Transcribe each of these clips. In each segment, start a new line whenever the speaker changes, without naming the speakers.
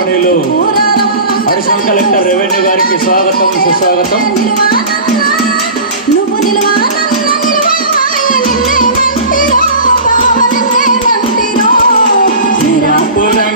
గౌరవనీయులు
additional collector
revenue గారికి స్వాగతం సుస్వాగతం.
Put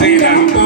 Peter.